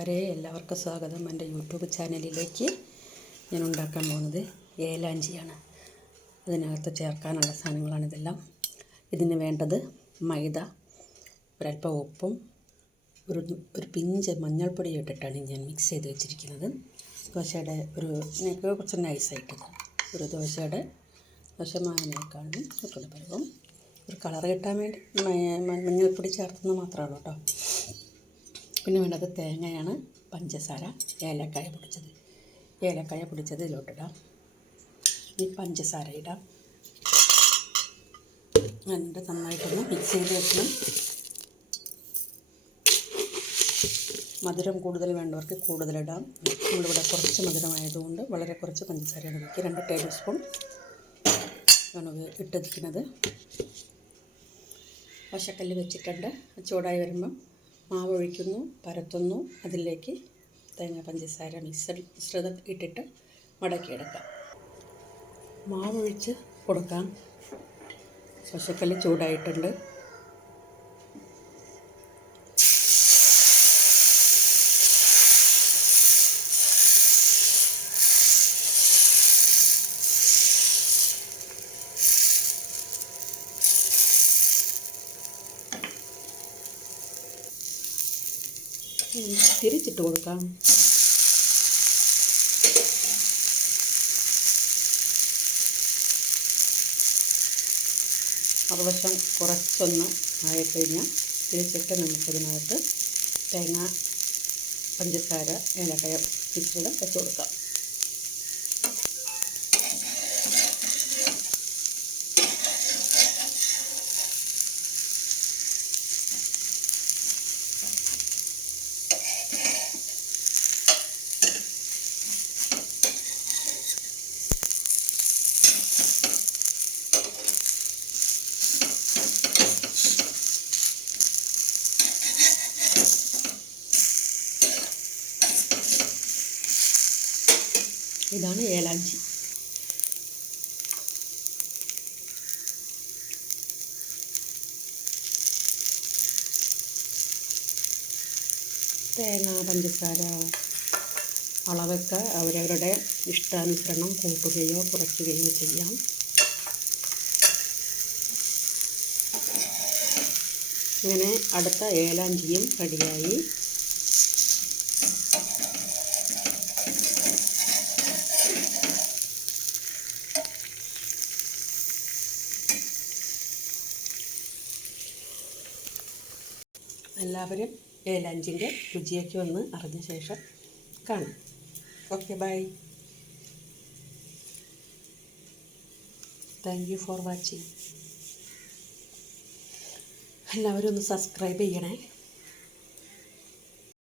കൂട്ടുകാരെ, എല്ലാവർക്കും സ്വാഗതം. എൻ്റെ യൂട്യൂബ് ചാനലിലേക്ക് ഞാൻ ഉണ്ടാക്കാൻ പോകുന്നത് ഏലാഞ്ചിയാണ്. അതിനകത്ത് ചേർക്കാനുള്ള സാധനങ്ങളാണിതെല്ലാം. ഇതിന് വേണ്ടത് മൈദ, ഒരല്പം ഉപ്പും ഒരു പിഞ്ച് മഞ്ഞൾപ്പൊടി ഇട്ടിട്ടാണ് ഞാൻ മിക്സ് ചെയ്ത് വെച്ചിരിക്കുന്നത്. ദോശയുടെ കുറച്ച് നൈസായിട്ട് ഒരു ദോശമാവിനേക്കാളും കുറച്ചുകൂടെ പരുവം. ഒരു കളർ കിട്ടാൻ വേണ്ടി മഞ്ഞൾപ്പൊടി ചേർത്തുന്നത് മാത്രമേ ഉള്ളൂ കേട്ടോ. പിന്നെ വേണ്ടത് തേങ്ങയാണ്, പഞ്ചസാര, ഏലക്കായ പൊടിച്ചത് ഇതിലോട്ടിടാം. ഈ പഞ്ചസാര ഇടാം. എന്നിട്ട് നന്നായിട്ടൊന്ന് മിക്സ് ചെയ്ത് വെക്കണം. മധുരം കൂടുതൽ വേണ്ടവർക്ക് കൂടുതലിടാം. നമ്മളിവിടെ കുറച്ച് മധുരമായതുകൊണ്ട് വളരെ കുറച്ച് പഞ്ചസാരയാണ് വയ്ക്കുക. 2 ടേബിൾ സ്പൂൺ ആണ് ഇട്ടിരിക്കുന്നത്. ദോശക്കല്ല് വെച്ചിട്ടുണ്ട്. ചൂടായി വരുമ്പം മാവ് ഒഴിക്കുന്നു, പരത്തുന്നു. അതിലേക്ക് തേങ്ങ, പഞ്ചസാര മിശ്രിതം ഇട്ടിട്ട് മടക്കിയെടുക്കാം. മാവ് ഒഴിച്ച് കൊടുക്കാം. ദോശക്കല്ല് ചൂടായിട്ടുണ്ട്. തിരിച്ചിട്ട് കൊടുക്കാം. മറുവശം കുറച്ചൊന്ന് ആയിക്കഴിഞ്ഞാൽ തിരിച്ചിട്ട് നമുക്കതിനകത്ത് തേങ്ങ, പഞ്ചസാര, ഏലക്കായ മിശ്രിതം വെച്ച് കൊടുക്കാം. ഇതാണ് ഏലാഞ്ചി. തേങ്ങ, പഞ്ചസാര അളവൊക്കെ അവരവരുടെ ഇഷ്ടാനുസരണം കൂട്ടുകയോ കുറയ്ക്കുകയോ ചെയ്യാം. ഇങ്ങനെ അടുത്ത ഏലാഞ്ചിയും റെഡിയായി. എല്ലാവരും ഏലാഞ്ചിൻ്റെ രുചിയൊക്കെ ഒന്ന് അറിഞ്ഞ ശേഷം കാണാം. Okay, bye. Thank you for watching. എല്ലാവരും ഒന്ന് സബ്സ്ക്രൈബ് ചെയ്യണേ.